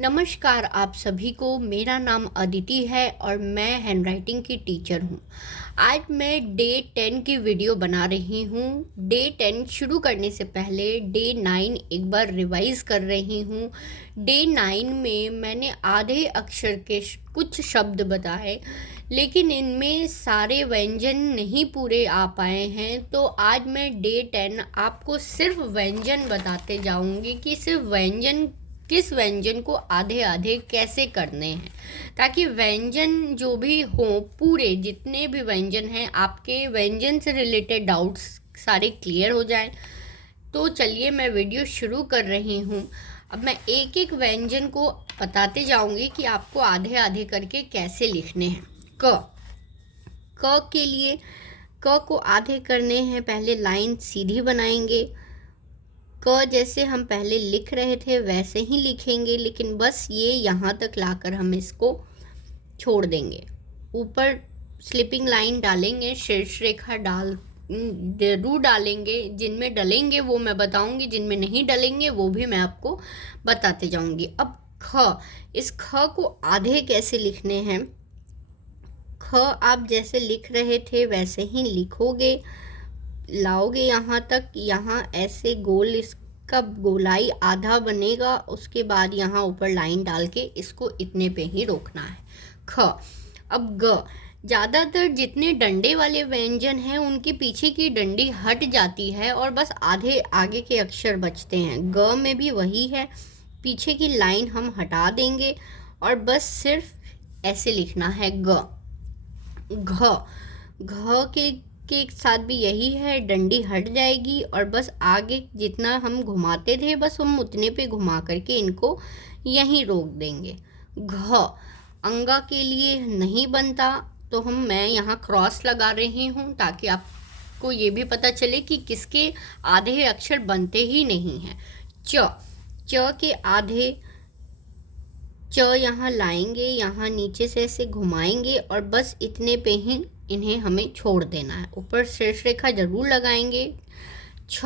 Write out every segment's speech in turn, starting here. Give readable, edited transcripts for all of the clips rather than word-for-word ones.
नमस्कार आप सभी को। मेरा नाम अदिति है और मैं हैंडराइटिंग की टीचर हूँ। आज मैं डे 10 की वीडियो बना रही हूँ। डे 10 शुरू करने से पहले डे 9 एक बार रिवाइज कर रही हूँ। डे 9 में मैंने आधे अक्षर के कुछ शब्द बताए, लेकिन इनमें सारे व्यंजन नहीं पूरे आ पाए हैं। तो आज मैं डे 10 आपको सिर्फ व्यंजन बताते जाऊँगी कि सिर्फ व्यंजन किस व्यंजन को आधे आधे कैसे करने हैं, ताकि व्यंजन जो भी हो, पूरे जितने भी व्यंजन हैं, आपके व्यंजन से रिलेटेड डाउट्स सारे क्लियर हो जाएं। तो चलिए मैं वीडियो शुरू कर रही हूँ। अब मैं एक एक व्यंजन को बताते जाऊँगी कि आपको आधे आधे करके कैसे लिखने हैं। क के लिए क को आधे करने हैं। पहले लाइन सीधी बनाएंगे। क जैसे हम पहले लिख रहे थे वैसे ही लिखेंगे, लेकिन बस ये यहाँ तक लाकर हम इसको छोड़ देंगे। ऊपर स्लिपिंग लाइन डालेंगे, शीर्ष रेखा जरूर डालेंगे। जिनमें डलेंगे वो मैं बताऊंगी, जिनमें नहीं डलेंगे वो भी मैं आपको बताते जाऊंगी। अब ख, इस ख को आधे कैसे लिखने हैं। ख आप जैसे लिख रहे थे वैसे ही लिखोगे, लाओगे यहाँ तक। यहाँ ऐसे गोल, इसका गोलाई आधा बनेगा। उसके बाद यहाँ ऊपर लाइन डाल के इसको इतने पे ही रोकना है। ख। अब ग, ज़्यादातर जितने डंडे वाले व्यंजन हैं उनके पीछे की डंडी हट जाती है और बस आधे आगे के अक्षर बचते हैं। ग में भी वही है, पीछे की लाइन हम हटा देंगे और बस सिर्फ ऐसे लिखना है ग। घ, घ के साथ भी यही है, डंडी हट जाएगी और बस आगे जितना हम घुमाते थे बस हम उतने पे घुमा करके इनको यहीं रोक देंगे। घ, अंगा के लिए नहीं बनता, तो मैं यहाँ क्रॉस लगा रही हूँ ताकि आपको ये भी पता चले कि किसके आधे अक्षर बनते ही नहीं हैं। च, च के आधे च यहाँ लाएंगे, यहाँ नीचे से ऐसे घुमाएंगे और बस इतने पे ही इन्हें हमें छोड़ देना है। ऊपर शीर्ष रेखा जरूर लगाएंगे। छ,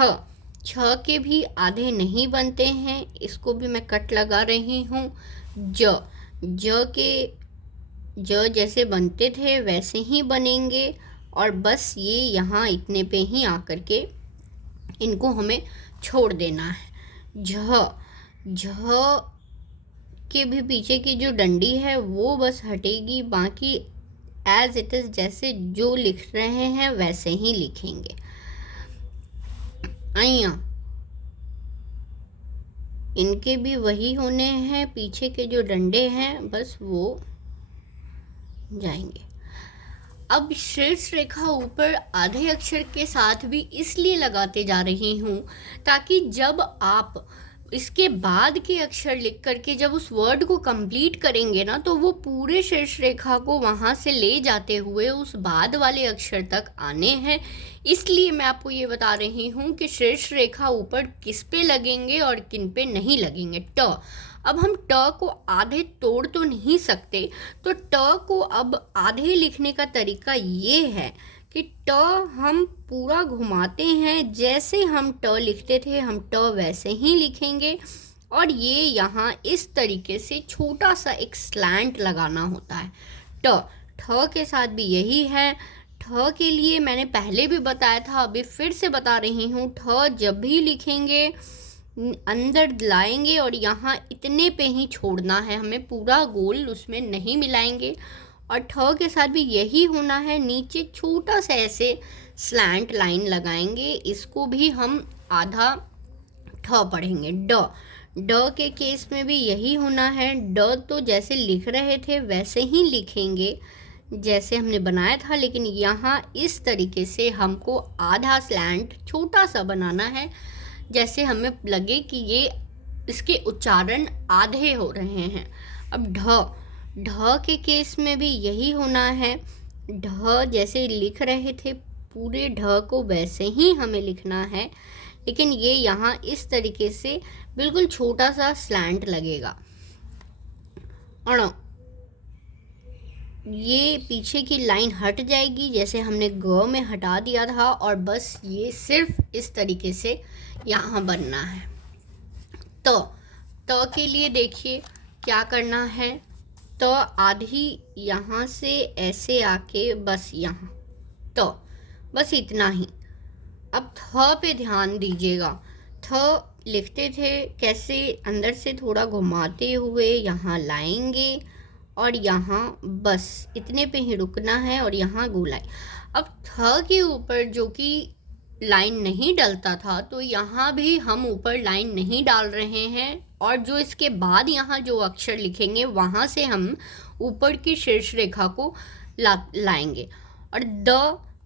छ के भी आधे नहीं बनते हैं, इसको भी मैं कट लगा रही हूँ। ज, ज के ज जैसे बनते थे वैसे ही बनेंगे और बस ये यहाँ इतने पे ही आकर के इनको हमें छोड़ देना है। झ, झ के भी पीछे की जो डंडी है वो बस हटेगी, बाकी एज इट इज जैसे जो लिख रहे हैं वैसे ही लिखेंगे। आइया, इनके भी वही होने हैं, पीछे के जो डंडे हैं बस वो जाएंगे। अब शीर्ष रेखा ऊपर आधे अक्षर के साथ भी इसलिए लगाते जा रही हूँ ताकि जब आप इसके बाद के अक्षर लिख करके जब उस वर्ड को कंप्लीट करेंगे ना, तो वो पूरे शीर्ष रेखा को वहाँ से ले जाते हुए उस बाद वाले अक्षर तक आने हैं। इसलिए मैं आपको ये बता रही हूँ कि शीर्ष रेखा ऊपर किस पे लगेंगे और किन पे नहीं लगेंगे। ट, अब हम ट को आधे तोड़ तो नहीं सकते, तो ट को अब आधे लिखने का तरीका ये है कि ट हम पूरा घुमाते हैं, जैसे हम ट लिखते थे हम ट वैसे ही लिखेंगे और ये यहाँ इस तरीके से छोटा सा एक स्लैंट लगाना होता है। ट, ठ के साथ भी यही है। ठ के लिए मैंने पहले भी बताया था, अभी फिर से बता रही हूँ। ठ जब भी लिखेंगे अंदर लाएंगे और यहाँ इतने पे ही छोड़ना है हमें, पूरा गोल उसमें नहीं मिलाएंगे। और ठ के साथ भी यही होना है, नीचे छोटा सा ऐसे स्लैंट लाइन लगाएंगे, इसको भी हम आधा ठ पढ़ेंगे। ड, ड के केस में भी यही होना है। ड तो जैसे लिख रहे थे वैसे ही लिखेंगे जैसे हमने बनाया था, लेकिन यहाँ इस तरीके से हमको आधा स्लैंट छोटा सा बनाना है, जैसे हमें लगे कि ये इसके उच्चारण आधे हो रहे हैं। अब ढ, ढ के केस में भी यही होना है। ढ जैसे लिख रहे थे पूरे ढ को वैसे ही हमें लिखना है, लेकिन ये यहाँ इस तरीके से बिल्कुल छोटा सा स्लैंट लगेगा। अण, ये पीछे की लाइन हट जाएगी जैसे हमने ग में हटा दिया था और बस ये सिर्फ इस तरीके से यहाँ बनना है। त के लिए देखिए क्या करना है, तो आधी यहाँ से ऐसे आके बस यहाँ, तो बस इतना ही। अब थ पे ध्यान दीजिएगा। थ लिखते थे कैसे, अंदर से थोड़ा घुमाते हुए यहाँ लाएंगे और यहाँ बस इतने पे ही रुकना है और यहाँ गोलाई। अब थ के ऊपर जो कि लाइन नहीं डलता था, तो यहाँ भी हम ऊपर लाइन नहीं डाल रहे हैं, और जो इसके बाद यहाँ जो अक्षर लिखेंगे वहाँ से हम ऊपर की शीर्ष रेखा को लाएंगे। और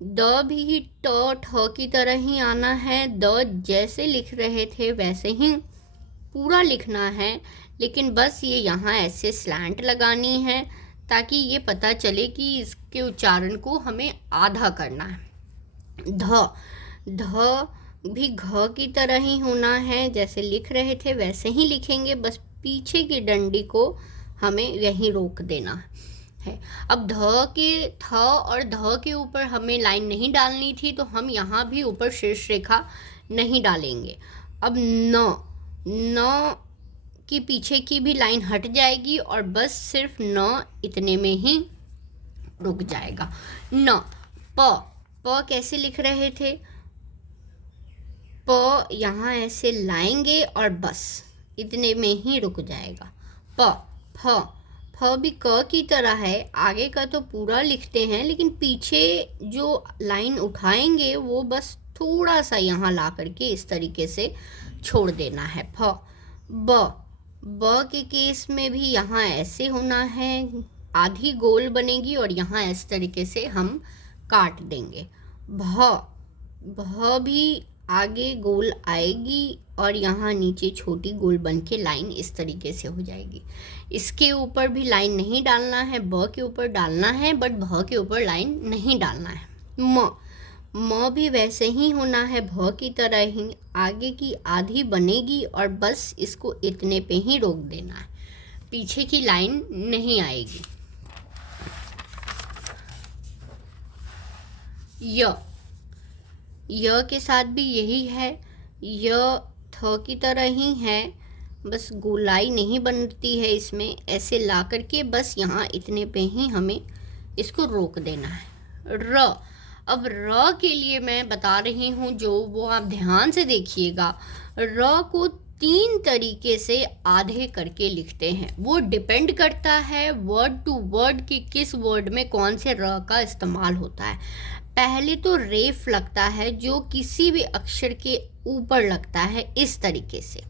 द भी ट ठ की तरह ही आना है। द जैसे लिख रहे थे वैसे ही पूरा लिखना है, लेकिन बस ये यहाँ ऐसे स्लैंट लगानी है ताकि ये पता चले कि इसके उच्चारण को हमें आधा करना है। ध भी घ की तरह ही होना है, जैसे लिख रहे थे वैसे ही लिखेंगे, बस पीछे की डंडी को हमें यहीं रोक देना है। अब थ और ध के ऊपर हमें लाइन नहीं डालनी थी, तो हम यहाँ भी ऊपर शीर्ष रेखा नहीं डालेंगे। अब न की पीछे की भी लाइन हट जाएगी और बस सिर्फ न इतने में ही रुक जाएगा। न प कैसे लिख रहे थे, प यहाँ ऐसे लाएंगे और बस इतने में ही रुक जाएगा। फ भी क की तरह है, आगे का तो पूरा लिखते हैं लेकिन पीछे जो लाइन उठाएंगे वो बस थोड़ा सा यहाँ ला करके इस तरीके से छोड़ देना है। ब के केस में भी यहाँ ऐसे होना है, आधी गोल बनेगी और यहाँ इस तरीके से हम काट देंगे। भ भी आगे गोल आएगी और यहाँ नीचे छोटी गोल बन के लाइन इस तरीके से हो जाएगी। इसके ऊपर भी लाइन नहीं डालना है, ब के ऊपर डालना है, बट भ के ऊपर लाइन नहीं डालना है। म भी वैसे ही होना है, भ की तरह ही आगे की आधी बनेगी और बस इसको इतने पे ही रोक देना है, पीछे की लाइन नहीं आएगी। य के साथ भी यही है, य थ की तरह ही है, बस गोलाई नहीं बनती है इसमें, ऐसे ला करके बस यहाँ इतने पे ही हमें इसको रोक देना है। अब र के लिए मैं बता रही हूँ जो, वो आप ध्यान से देखिएगा। र को 3 तरीके से आधे करके लिखते हैं, वो डिपेंड करता है वर्ड टू वर्ड कि किस वर्ड में कौन से र का इस्तेमाल होता है। पहले तो रेफ लगता है जो किसी भी अक्षर के ऊपर लगता है इस तरीके से,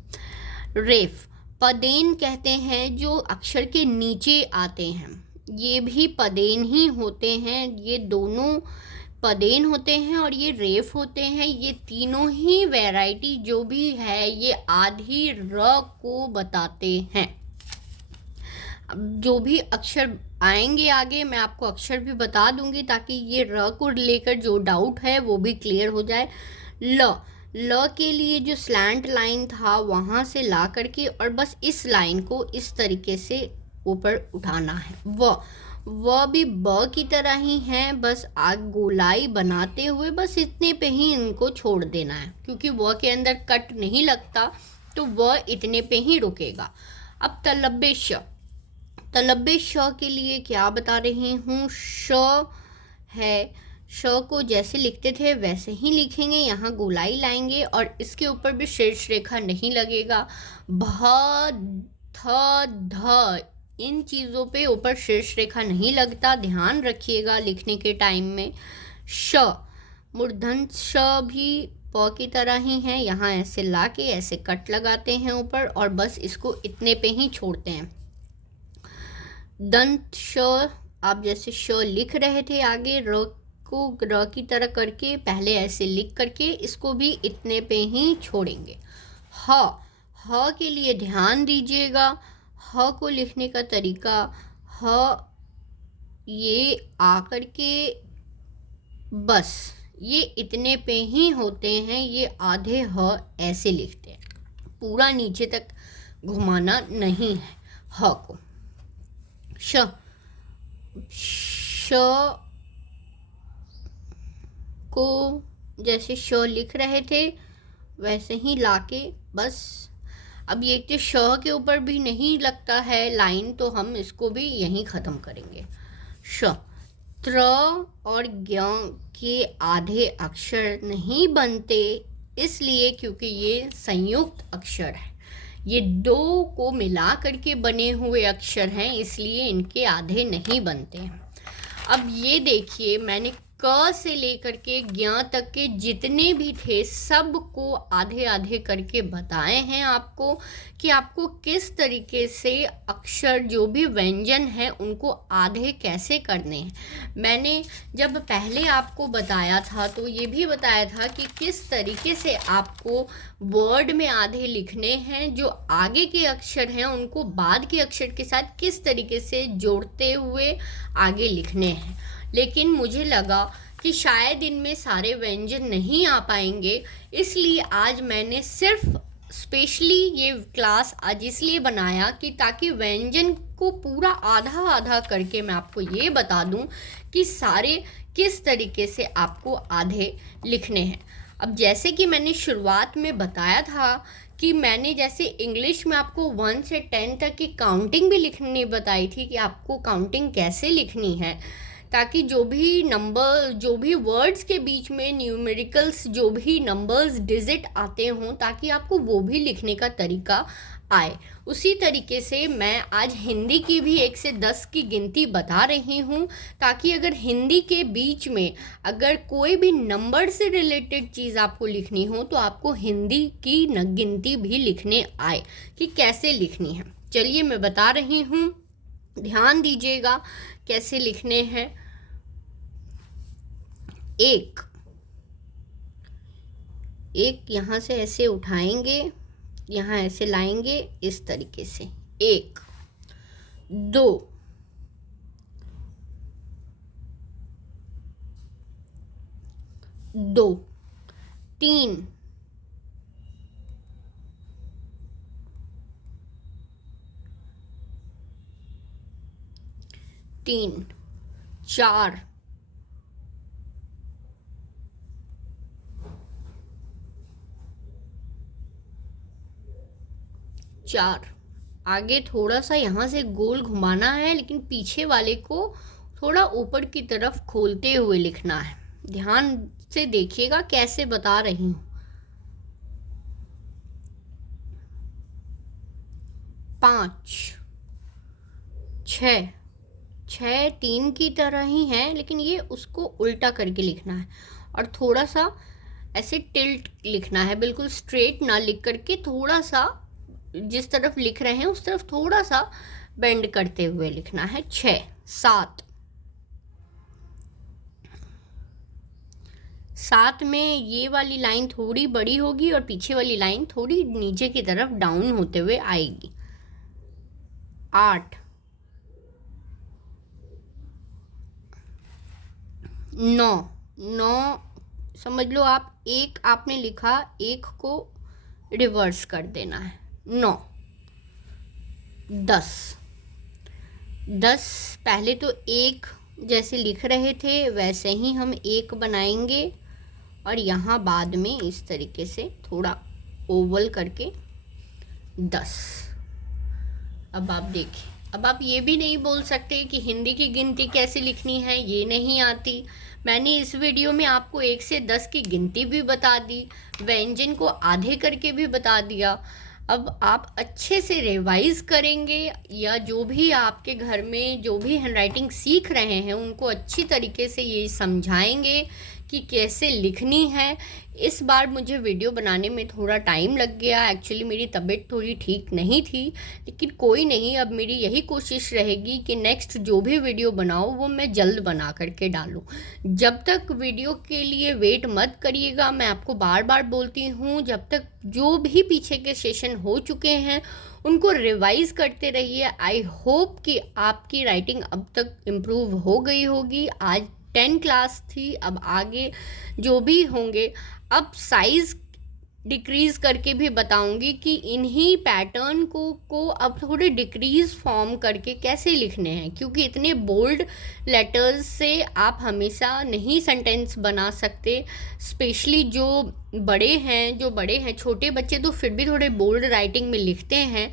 रेफ। पदेन कहते हैं जो अक्षर के नीचे आते हैं, ये भी पदेन ही होते हैं, ये दोनों पदेन होते हैं और ये रेफ होते हैं। ये तीनों ही वैरायटी जो भी है ये आधी र को बताते हैं। जो भी अक्षर आएंगे आगे मैं आपको अक्षर भी बता दूंगी ताकि ये र को लेकर जो डाउट है वो भी क्लियर हो जाए। ल के लिए जो स्लैंट लाइन था वहाँ से ला करके और बस इस लाइन को इस तरीके से ऊपर उठाना है। व भी ब की तरह ही है, बस आग गोलाई बनाते हुए बस इतने पे ही इनको छोड़ देना है, क्योंकि व के अंदर कट नहीं लगता तो व इतने पे ही रुकेगा। अब तलब्बे श के लिए क्या बता रही हूँ, श है, श को जैसे लिखते थे वैसे ही लिखेंगे, यहाँ गोलाई लाएंगे और इसके ऊपर भी शीर्ष रेखा नहीं लगेगा। भ थ ध इन चीज़ों पे ऊपर शीर्ष रेखा नहीं लगता, ध्यान रखिएगा लिखने के टाइम में। श मूर्धन्य श भी प की तरह ही है, यहाँ ऐसे ला के ऐसे कट लगाते हैं ऊपर और बस इसको इतने पे ही छोड़ते हैं। दंत श, आप जैसे श लिख रहे थे आगे र को र की तरह करके पहले ऐसे लिख करके इसको भी इतने पे ही छोड़ेंगे। ह के लिए ध्यान दीजिएगा, ह को लिखने का तरीका, ह ये आकर के बस ये इतने पे ही होते हैं, ये आधे ह ऐसे लिखते हैं, पूरा नीचे तक घुमाना नहीं है ह को। श को जैसे श लिख रहे थे वैसे ही लाके बस अब ये जो श के ऊपर भी नहीं लगता है लाइन, तो हम इसको भी यहीं ख़त्म करेंगे। श। त्र और ज्ञ के आधे अक्षर नहीं बनते, इसलिए क्योंकि ये संयुक्त अक्षर है। ये दो को मिला करके बने हुए अक्षर हैं, इसलिए इनके आधे नहीं बनते हैं। अब ये देखिए, मैंने क से लेकर के ज्ञ तक के जितने भी थे सब को आधे आधे करके बताए हैं आपको, कि आपको किस तरीके से अक्षर जो भी व्यंजन है उनको आधे कैसे करने हैं। मैंने जब पहले आपको बताया था तो ये भी बताया था कि किस तरीके से आपको वर्ड में आधे लिखने हैं, जो आगे के अक्षर हैं उनको बाद के अक्षर के साथ किस तरीके से जोड़ते हुए आगे लिखने हैं। लेकिन मुझे लगा कि शायद इनमें सारे व्यंजन नहीं आ पाएंगे, इसलिए आज मैंने सिर्फ स्पेशली ये क्लास आज इसलिए बनाया कि ताकि व्यंजन को पूरा आधा आधा करके मैं आपको ये बता दूं कि सारे किस तरीके से आपको आधे लिखने हैं। अब जैसे कि मैंने शुरुआत में बताया था कि मैंने जैसे इंग्लिश में आपको 1 से 10 तक की काउंटिंग भी लिखनी बताई थी, कि आपको काउंटिंग कैसे लिखनी है, ताकि जो भी नंबर, जो भी वर्ड्स के बीच में न्यूमेरिकल्स, जो भी नंबर्स डिजिट आते हों, ताकि आपको वो भी लिखने का तरीका आए। उसी तरीके से मैं आज हिंदी की भी 1 से 10 की गिनती बता रही हूँ, ताकि अगर हिंदी के बीच में अगर कोई भी नंबर से रिलेटेड चीज़ आपको लिखनी हो तो आपको हिंदी की गिनती भी लिखने आए कि कैसे लिखनी है। चलिए मैं बता रही हूँ, ध्यान दीजिएगा कैसे लिखने हैं। एक यहाँ से ऐसे उठाएंगे, यहाँ ऐसे लाएंगे इस तरीके से। 1 2 2 3 3 4 4। आगे थोड़ा सा यहाँ से गोल घुमाना है, लेकिन पीछे वाले को थोड़ा ऊपर की तरफ खोलते हुए लिखना है। ध्यान से देखिएगा कैसे बता रही हूँ। 5 6 6 3 की तरह ही है, लेकिन ये उसको उल्टा करके लिखना है और थोड़ा सा ऐसे टिल्ट लिखना है, बिल्कुल स्ट्रेट ना लिख करके थोड़ा सा जिस तरफ लिख रहे हैं उस तरफ थोड़ा सा बेंड करते हुए लिखना है। 6 7 7 में ये वाली लाइन थोड़ी बड़ी होगी और पीछे वाली लाइन थोड़ी नीचे की तरफ डाउन होते हुए आएगी। 8 9 9 समझ लो आप, एक आपने लिखा, एक को रिवर्स कर देना है। 9 10 10 पहले तो एक जैसे लिख रहे थे वैसे ही हम एक बनाएंगे और यहाँ बाद में इस तरीके से थोड़ा ओवल करके 10। अब आप देखिए, अब आप ये भी नहीं बोल सकते कि हिंदी की गिनती कैसे लिखनी है, ये नहीं आती। मैंने इस वीडियो में आपको 1 से 10 की गिनती भी बता दी, व्यंजन को आधे करके भी बता दिया। अब आप अच्छे से रिवाइज करेंगे, या जो भी आपके घर में जो भी हैंडराइटिंग सीख रहे हैं उनको अच्छी तरीके से ये समझाएंगे कि कैसे लिखनी है। इस बार मुझे वीडियो बनाने में थोड़ा टाइम लग गया, एक्चुअली मेरी तबीयत थोड़ी ठीक नहीं थी, लेकिन कोई नहीं, अब मेरी यही कोशिश रहेगी कि नेक्स्ट जो भी वीडियो बनाऊँ वो मैं जल्द बना करके डालूँ। जब तक वीडियो के लिए वेट मत करिएगा, मैं आपको बार बार बोलती हूँ, जब तक जो भी पीछे के सेशन हो चुके हैं उनको रिवाइज करते रहिए। आई होप कि आपकी राइटिंग अब तक इम्प्रूव हो गई होगी। आज 10 क्लास थी, अब आगे जो भी होंगे, अब साइज़ डिक्रीज़ करके भी बताऊंगी कि इन्हीं पैटर्न को अब थोड़े डिक्रीज़ फॉर्म करके कैसे लिखने हैं, क्योंकि इतने बोल्ड लेटर्स से आप हमेशा नहीं सेंटेंस बना सकते। स्पेशली जो बड़े हैं, छोटे बच्चे तो फिर भी थोड़े बोल्ड राइटिंग में लिखते हैं,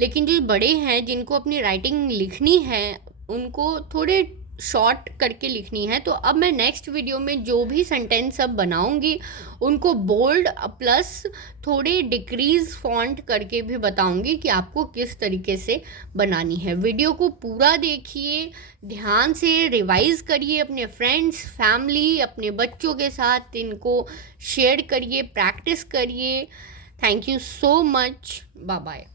लेकिन जो बड़े हैं जिनको अपनी राइटिंग लिखनी है उनको थोड़े शॉर्ट करके लिखनी है। तो अब मैं नेक्स्ट वीडियो में जो भी सेंटेंस अब बनाऊंगी उनको बोल्ड प्लस थोड़े डिक्रीज फॉन्ट करके भी बताऊंगी कि आपको किस तरीके से बनानी है। वीडियो को पूरा देखिए, ध्यान से रिवाइज करिए, अपने फ्रेंड्स, फैमिली, अपने बच्चों के साथ इनको शेयर करिए, प्रैक्टिस करिए। Thank you so much. Bye bye.